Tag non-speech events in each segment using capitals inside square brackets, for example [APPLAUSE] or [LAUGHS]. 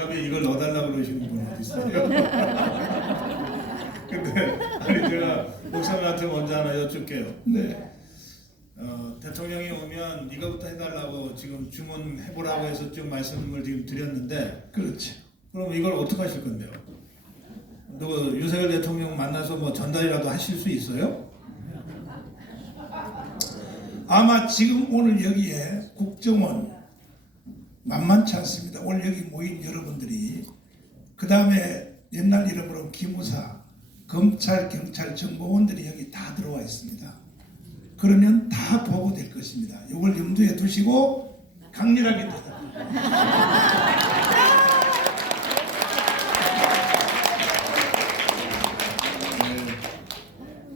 대답에 이걸 넣어달라고 그러시는 분이 있어요? [LAUGHS] 근데 아니 제가 목사님한테 먼저 하나 여쭙게요. 네. 어, 대통령이 오면 이거부터 해달라고 지금 주문해보라고 해서 좀 말씀을 지금 드렸는데 그렇지. 그럼 이걸 어떻게 하실 건데요? 누구 윤석열 대통령 만나서 뭐 전달이라도 하실 수 있어요? 아마 지금 오늘 여기에 국정원 만만치 않습니다. 오늘 여기 모인 여러분들이 그 다음에 옛날 이름으로 기무사, 검찰, 경찰, 정보원들이 여기 다 들어와 있습니다. 그러면 다 보고될 것입니다. 이걸 염두에 두시고 강렬하게 대답.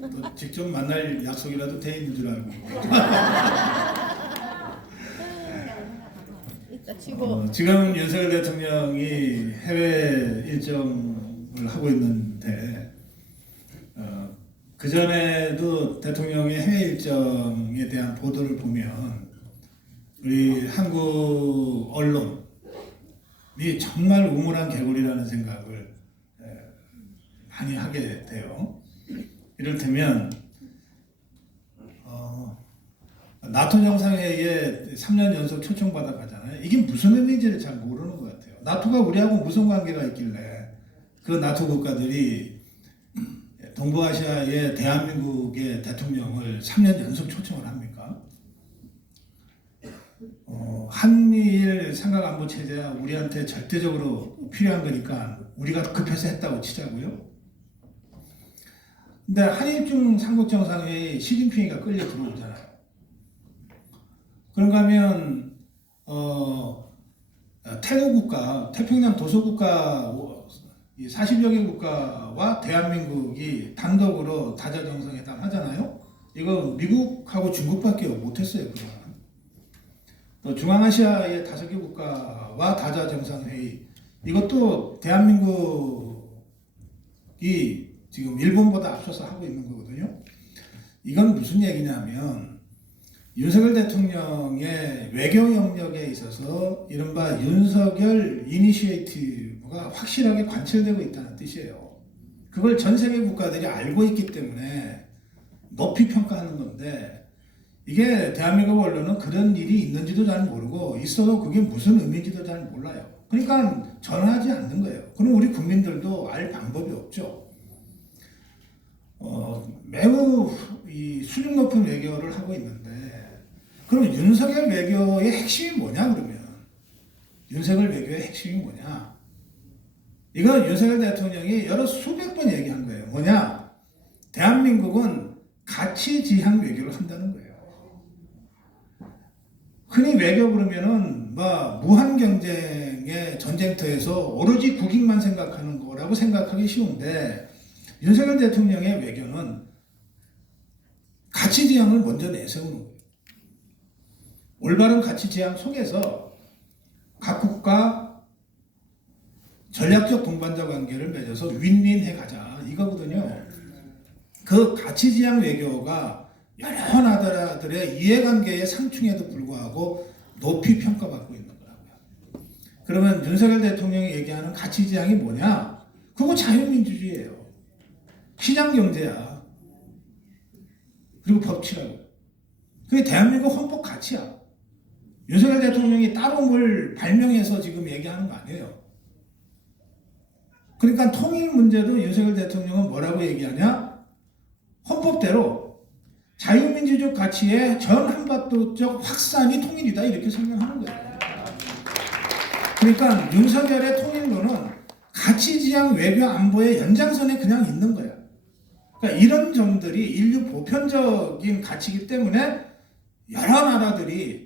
네. 또 직접 만날 약속이라도 돼 있는 줄 알고 [LAUGHS] 어, 지금 윤석열 대통령이 해외 일정을 하고 있는데 어, 그 전에도 대통령의 해외 일정에 대한 보도를 보면 우리 한국 언론이 정말 우물한 개구리라는 생각을 에, 많이 하게 돼요. 이를테면 어, 나토 정상회의에 3년 연속 초청받아 가잖아요. 이게 무슨 의미인지를 잘 모르는 것 같아요. 나토가 우리하고 무슨 관계가 있길래 그 나토 국가들이 동부아시아의 대한민국의 대통령을 3년 연속 초청을 합니까? 어, 한미일 삼각안보 체제야 우리한테 절대적으로 필요한 거니까 우리가 급해서 했다고 치자고요. 근데 한일 중 삼국정상회의 시진핑이가 끌려 들어오잖아요. 그런가 하면 어, 태도 국가, 태평양 도서 국가 40여 개 국가와 대한민국이 단독으로 다자 정상회담 하잖아요. 이거 미국하고 중국밖에 못했어요. 그동안. 또 중앙아시아의 다섯 개 국가와 다자 정상회의 이것도 대한민국이 지금 일본보다 앞서서 하고 있는 거거든요. 이건 무슨 얘기냐면 윤석열 대통령의 외교 영역에 있어서 이른바 윤석열 이니시에이티브가 확실하게 관철되고 있다는 뜻이에요. 그걸 전 세계 국가들이 알고 있기 때문에 높이 평가하는 건데 이게 대한민국 언론은 그런 일이 있는지도 잘 모르고 있어도 그게 무슨 의미인지도 잘 몰라요. 그러니까 전하지 않는 거예요. 그럼 우리 국민들도 알 방법이 없죠. 어, 매우 이 수준 높은 외교를 하고 있는데 그럼 윤석열 외교의 핵심이 뭐냐 그러면? 윤석열 외교의 핵심이 뭐냐? 이건 윤석열 대통령이 여러 수백 번 얘기한 거예요. 뭐냐? 대한민국은 가치 지향 외교를 한다는 거예요. 흔히 외교 그러면은 뭐 무한 경쟁의 전쟁터에서 오로지 국익만 생각하는 거라고 생각하기 쉬운데 윤석열 대통령의 외교는 가치 지향을 먼저 내세우는 거예요. 올바른 가치 지향 속에서 각 국가 전략적 동반자 관계를 맺어서 윈윈해 가자 이거거든요. 그 가치 지향 외교가 여러 나라들의 이해관계의 상충에도 불구하고 높이 평가받고 있는 거라고요. 그러면 윤석열 대통령이 얘기하는 가치 지향이 뭐냐? 그거 자유민주주의예요. 시장 경제야. 그리고 법치라고. 그게 대한민국 헌법 가치야. 윤석열 대통령이 따로 뭘 발명해서 지금 얘기하는 거 아니에요. 그러니까 통일 문제도 윤석열 대통령은 뭐라고 얘기하냐? 헌법대로 자유민주적 가치의 전 한반도적 확산이 통일이다 이렇게 설명하는 거예요. 그러니까 윤석열의 통일론은 가치지향 외교 안보의 연장선에 그냥 있는 거야. 그러니까 이런 점들이 인류 보편적인 가치이기 때문에 여러 나라들이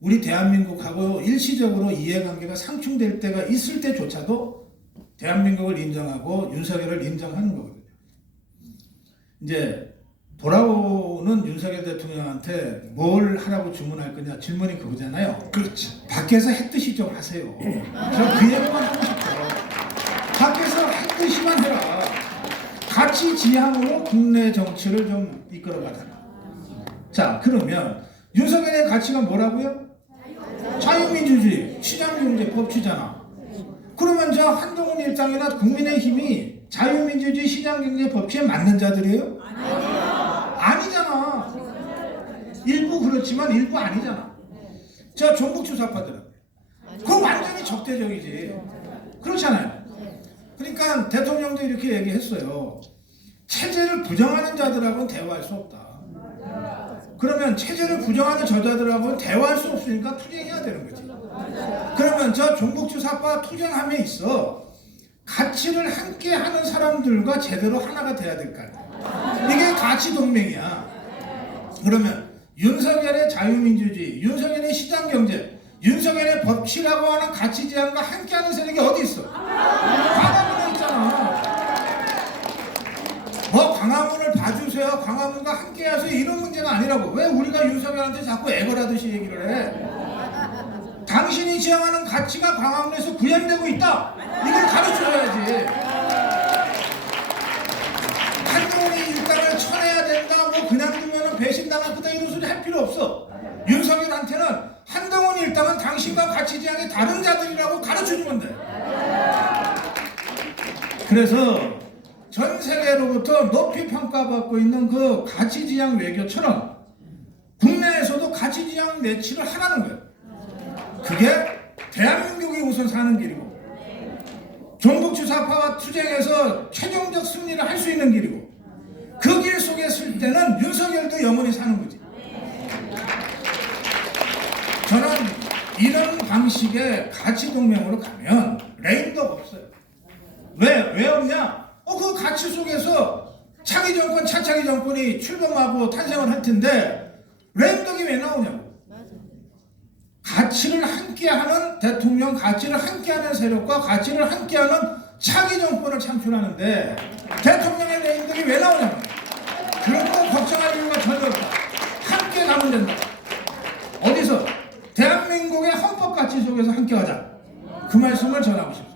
우리 대한민국하고 일시적으로 이해관계가 상충될 때가 있을 때조차도 대한민국을 인정하고 윤석열을 인정하는 거거든요. 이제 돌아오는 윤석열 대통령한테 뭘 하라고 주문할 거냐 질문이 그거잖아요. 그렇지. 밖에서 했듯이 좀 하세요. 저 그 얘기만 하고 싶어요. 밖에서 했듯이만 해라. 가치 지향으로 국내 정치를 좀 이끌어가자. 자, 그러면 윤석열의 가치가 뭐라고요? 자유민주주의, 시장경제 법치잖아. 그러면 저 한동훈 일당이나 국민의힘이 자유민주주의 시장경제 법치에 맞는 자들이에요? 아니잖아. 일부 그렇지만 일부 아니잖아. 저 종북 주사파들은 그거 완전히 적대적이지. 그렇잖아요. 그러니까 대통령도 이렇게 얘기했어요. 체제를 부정하는 자들하고는 대화할 수 없다. 그러면 체제를 부정하는 저자들하고는 대화할 수 없으니까 투쟁해야 되는 거지. 그러면 저 종북주 사파 투쟁함에 있어 가치를 함께 하는 사람들과 제대로 하나가 돼야 될 거 아니야. 이게 가치 동맹이야. 그러면 윤석열의 자유민주주의, 윤석열의 시장경제, 윤석열의 법치라고 하는 가치 제안과 함께하는 세력이 어디 있어? 광화문에 있잖아. 뭐 봐주세요. 광화문과 함께하세요. 이런 문제가 아니라고. 왜 우리가 윤석열한테 자꾸 애걸하듯이 얘기를 해? 당신이 지향하는 가치가 광화문에서 구현되고 있다. 이걸 가르쳐줘야지. 한동훈이 일당을 쳐내야 된다. 뭐 그냥 두면은 배신당할 거다 이런 소리 할 필요 없어. 윤석열한테는 한동훈 일당은 당신과 가치 지향이 다른 자들이라고 가르쳐주면 돼. 그래서 전 세계로부터 높이 평가받고 있는 그 가치 지향 외교처럼 국내에서도 가치 지향 내치를 하라는 거예요. 그게 대한민국이 우선 사는 길이고 종북주사파와 투쟁해서 최종적 승리를 할 수 있는 길이고 그 길 속에 쓸 때는 윤석열도 영원히 사는 거지. 저는 이런 방식의 가치 동맹으로 가면 레임도 없어요. 왜? 왜 없냐? 차차기 정권이 출범하고 탄생을 할 텐데 레임덕이 왜 나오냐고. 가치를 함께하는 대통령, 가치를 함께하는 세력과 가치를 함께하는 차기 정권을 창출하는데 대통령의 레임덕이 왜 나오냐고. 그런 거 걱정할 이유가 전혀 없다. 함께 가면 된다. 어디서? 대한민국의 헌법 가치 속에서 함께 하자. 그 말씀을 전하고 싶습니다.